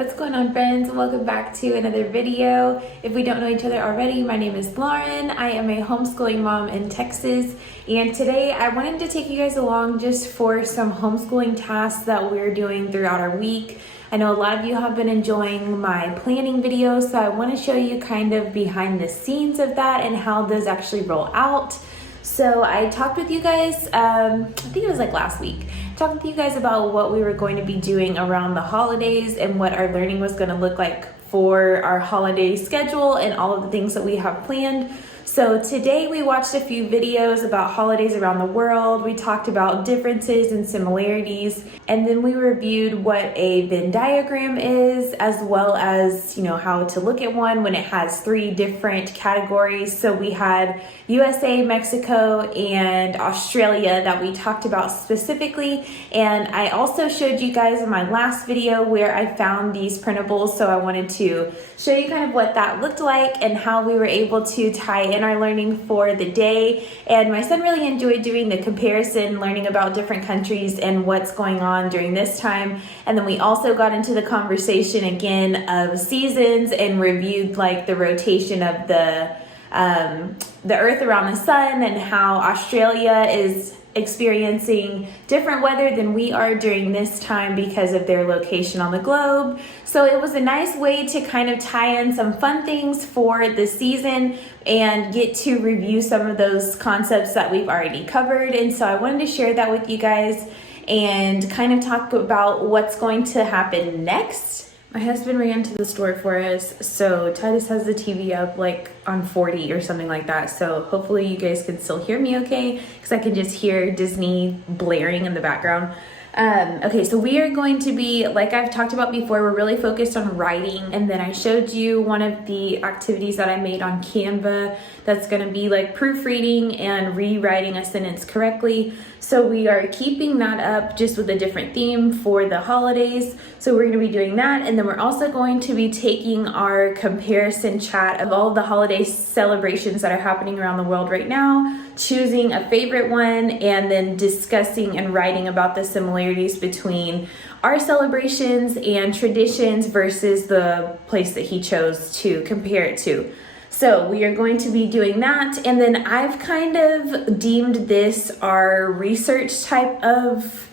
What's going on, friends? Welcome back to another video. If we don't know each other already, my name is Lauren. I am a homeschooling mom in Texas, and today I wanted to take you guys along just for some homeschooling tasks that we're doing throughout our week. I know a lot of you have been enjoying my planning videos, so I want to show you kind of behind the scenes of that and how those actually roll out. So I talked with you guys, I think it was like last week, talked with you guys about what we were going to be doing around the holidays and what our learning was going to look like for our holiday schedule and all of the things that we have planned. So today we watched a few videos about holidays around the world. We talked about differences and similarities, and then we reviewed what a Venn diagram is, as well as, how to look at one when it has three different categories. So we had USA, Mexico, and Australia that we talked about specifically. And I also showed you guys in my last video where I found these printables. So I wanted to show you kind of what that looked like and how we were able to tie in our learning for the day. And my son really enjoyed doing the comparison, learning about different countries and what's going on during this time. And then we also got into the conversation again of seasons and reviewed like the rotation of the earth around the sun and how Australia is experiencing different weather than we are during this time because of their location on the globe. So it was a nice way to kind of tie in some fun things for the season and get to review some of those concepts that we've already covered. And so I wanted to share that with you guys and kind of talk about what's going to happen next. My husband ran to the store for us, so Titus has the TV up like on 40 or something like that. So hopefully you guys can still hear me okay, because I can just hear Disney blaring in the background. Okay, so we are going to be, like I've talked about before, we're really focused on writing. And then I showed you one of the activities that I made on Canva that's going to be like proofreading and rewriting a sentence correctly. So we are keeping that up just with a different theme for the holidays. So we're going to be doing that. And then we're also going to be taking our comparison chat of all of the holiday celebrations that are happening around the world right now, choosing a favorite one, and then discussing and writing about the similarities between our celebrations and traditions versus the place that he chose to compare it to. So we are going to be doing that. And then I've kind of deemed this our research type of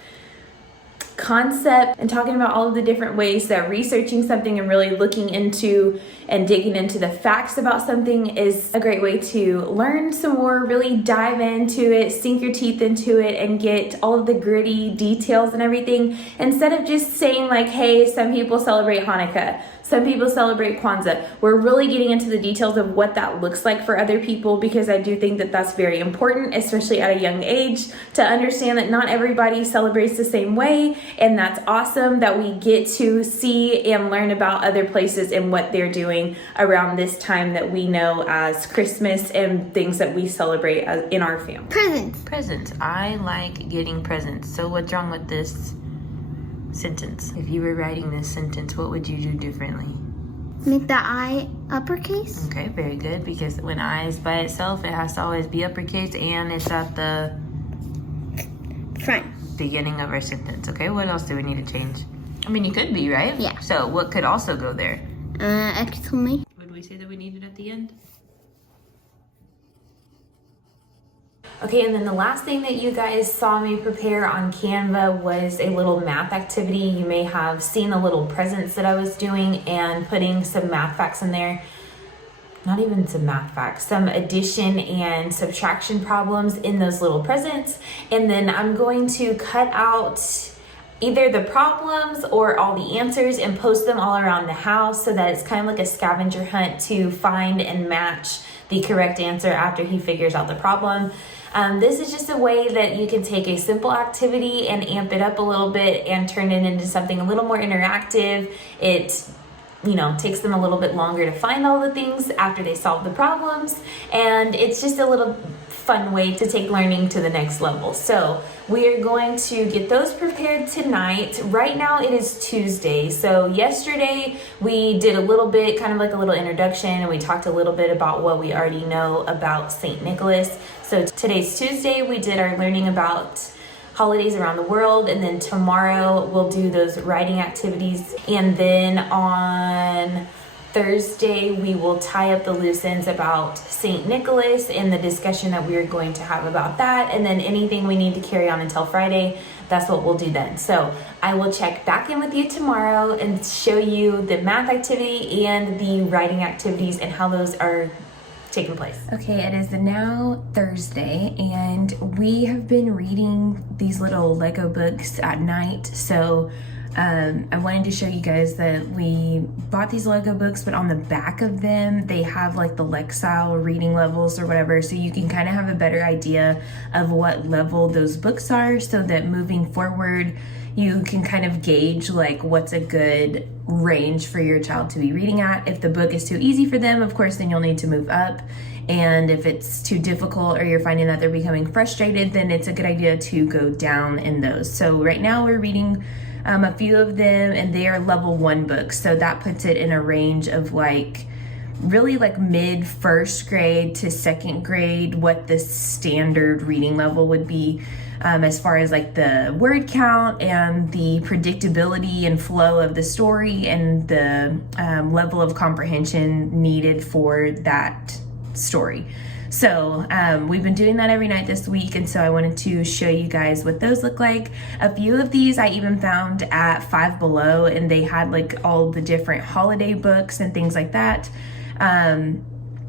concept and talking about all of the different ways that researching something and really looking into and digging into the facts about something is a great way to learn some more, really dive into it, sink your teeth into it, and get all of the gritty details and everything, instead of just saying like, hey, some people celebrate Hanukkah, some people celebrate Kwanzaa. We're really getting into the details of what that looks like for other people, because I do think that that's very important, especially at a young age, to understand that not everybody celebrates the same way. And that's awesome that we get to see and learn about other places and what they're doing around this time that we know as Christmas and things that we celebrate in our family. Presents. I like getting presents. So what's wrong with this sentence? If you were writing this sentence, what would you do differently? Make the I uppercase. Okay, very good, because when I is by itself, it has to always be uppercase and it's at the front. Beginning of our sentence. Okay, what else do we need to change? I mean, you could be, right? Yeah. So what could also go there? Exclamation. Would we say that we need it at the end? Okay, and then the last thing that you guys saw me prepare on Canva was a little math activity. You may have seen the little presents that I was doing and putting some math facts in there. Not even some math facts, some addition and subtraction problems in those little presents. And then I'm going to cut out either the problems or all the answers and post them all around the house so that it's kind of like a scavenger hunt to find and match the correct answer after he figures out the problem. This is just a way that you can take a simple activity and amp it up a little bit and turn it into something a little more interactive. It takes them a little bit longer to find all the things after they solve the problems. And it's just a little fun way to take learning to the next level. So we are going to get those prepared tonight. Right now it is Tuesday. So yesterday we did a little bit, kind of like a little introduction, and we talked a little bit about what we already know about St. Nicholas. So today's Tuesday. We did our learning about holidays around the world. And then tomorrow we'll do those writing activities. And then on Thursday, we will tie up the loose ends about St. Nicholas and the discussion that we are going to have about that. And then anything we need to carry on until Friday, that's what we'll do then. So I will check back in with you tomorrow and show you the math activity and the writing activities and how those are taking place. Okay, it is now Thursday and we have been reading these little Lego books at night. So I wanted to show you guys that we bought these Lego books, but on the back of them, they have like the Lexile reading levels or whatever. So you can kind of have a better idea of what level those books are so that moving forward, you can kind of gauge like what's a good range for your child to be reading at. If the book is too easy for them, of course, then you'll need to move up. And if it's too difficult or you're finding that they're becoming frustrated, then it's a good idea to go down in those. So right now we're reading a few of them and they are level 1 books. So that puts it in a range of like really like mid first grade to second grade, what the standard reading level would be as far as like the word count and the predictability and flow of the story and the level of comprehension needed for that story. So we've been doing that every night this week, and so I wanted to show you guys what those look like. A few of these I even found at Five Below, and they had like all the different holiday books and things like that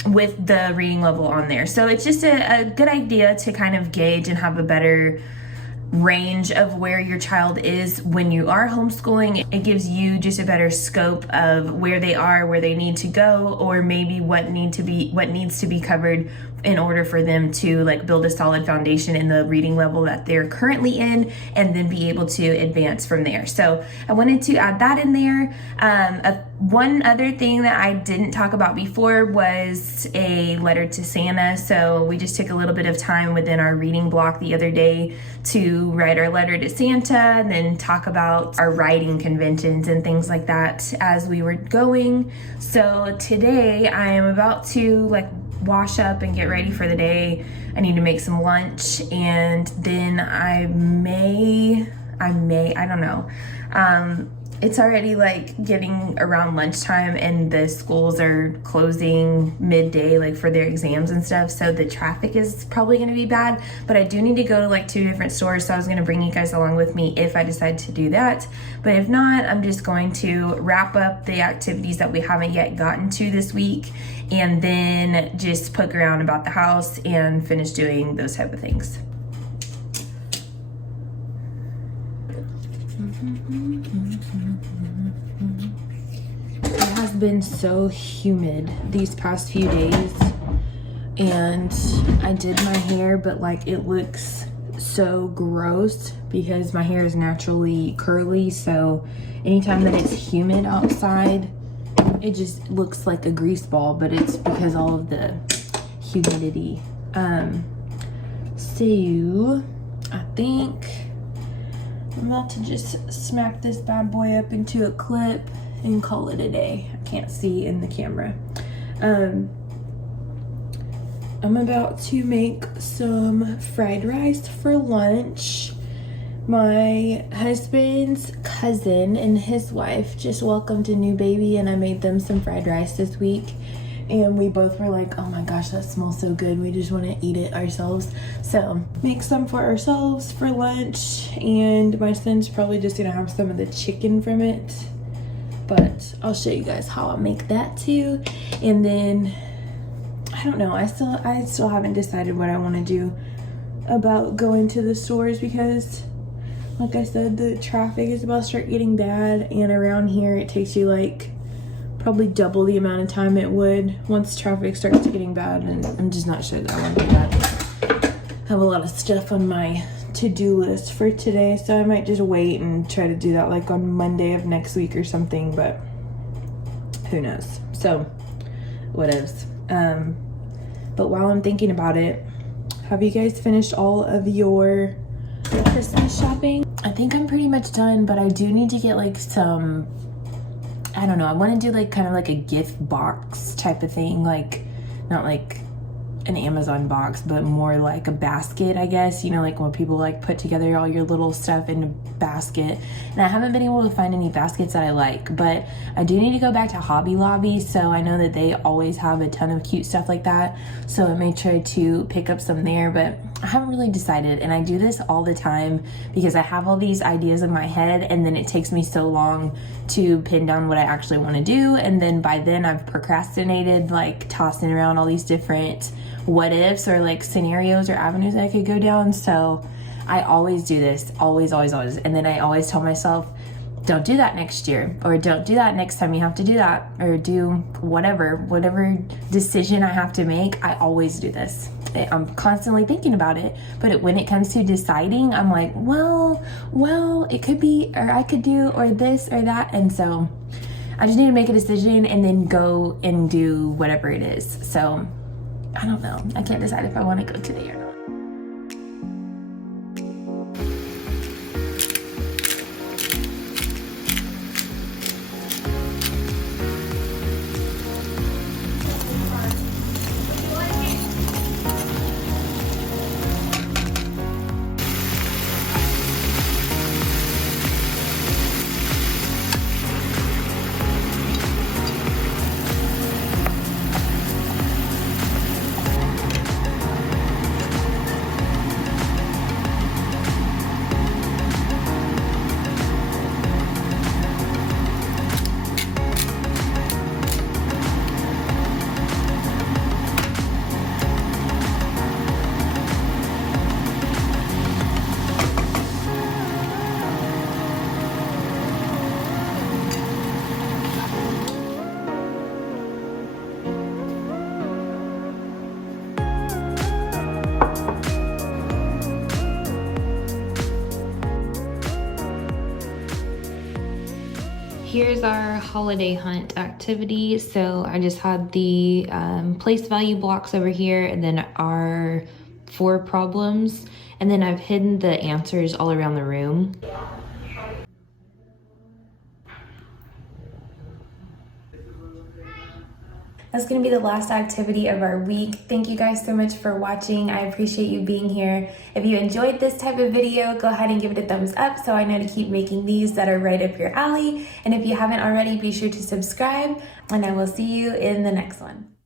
with the reading level on there. So it's just a good idea to kind of gauge and have a better range of where your child is when you are homeschooling. It gives you just a better scope of where they are, where they need to go, or maybe what needs to be covered in order for them to like build a solid foundation in the reading level that they're currently in and then be able to advance from there. So I wanted to add that in there. One other thing that I didn't talk about before was a letter to Santa. So we just took a little bit of time within our reading block the other day to write our letter to Santa and then talk about our writing conventions and things like that as we were going. So today I am about to like wash up and get ready for the day. I need to make some lunch and then I don't know. It's already like getting around lunchtime and the schools are closing midday like for their exams and stuff. So the traffic is probably going to be bad, but I do need to go to like 2 different stores. So I was going to bring you guys along with me if I decide to do that. But if not, I'm just going to wrap up the activities that we haven't yet gotten to this week and then just poke around about the house and finish doing those type of things. It has been so humid these past few days and I did my hair, but like it looks so gross because my hair is naturally curly, so anytime that it's humid outside it just looks like a grease ball, but it's because all of the humidity. So I think I'm about to just smack this bad boy up into a clip and call it a day. I can't see in the camera. I'm about to make some fried rice for lunch. My husband's cousin and his wife just welcomed a new baby and I made them some fried rice this week. And we both were like, oh my gosh, that smells so good. We just want to eat it ourselves. So make some for ourselves for lunch. And my son's probably just going to have some of the chicken from it. But I'll show you guys how I make that too. And then, I don't know. I still haven't decided what I want to do about going to the stores because, like I said, the traffic is about to start getting bad. And around here, it takes you like probably double the amount of time it would once traffic starts getting bad, and I'm just not sure that I want to do that. I have a lot of stuff on my to-do list for today, so I might just wait and try to do that like on Monday of next week or something, but who knows. So whatevs. But while I'm thinking about it, have you guys finished all of your Christmas shopping? I think I'm pretty much done, but I do need to get like some, I don't know, I want to do like kind of like a gift box type of thing, like not like an Amazon box, but more like a basket, I guess, you know, like when people like put together all your little stuff in a basket. And I haven't been able to find any baskets that I like, but I do need to go back to Hobby Lobby, so I know that they always have a ton of cute stuff like that, so I may try to pick up some there, but I haven't really decided. And I do this all the time because I have all these ideas in my head, and then it takes me so long to pin down what I actually want to do, and then by then I've procrastinated, like tossing around all these different what ifs or like scenarios or avenues that I could go down. So I always do this, always, and then I always tell myself, don't do that next year, or don't do that next time you have to do that, or do whatever decision I have to make. I always do this. I'm constantly thinking about it, but when it comes to deciding, I'm like, well, it could be, or I could do, or this or that. And so I just need to make a decision and then go and do whatever it is. So I don't know. I can't decide if I want to go today or not. Here's our holiday hunt activity. So I just had the place value blocks over here, and then our 4 problems, and then I've hidden the answers all around the room. That's going to be the last activity of our week. Thank you guys so much for watching. I appreciate you being here. If you enjoyed this type of video, go ahead and give it a thumbs up so I know to keep making these that are right up your alley. And if you haven't already, be sure to subscribe, and I will see you in the next one.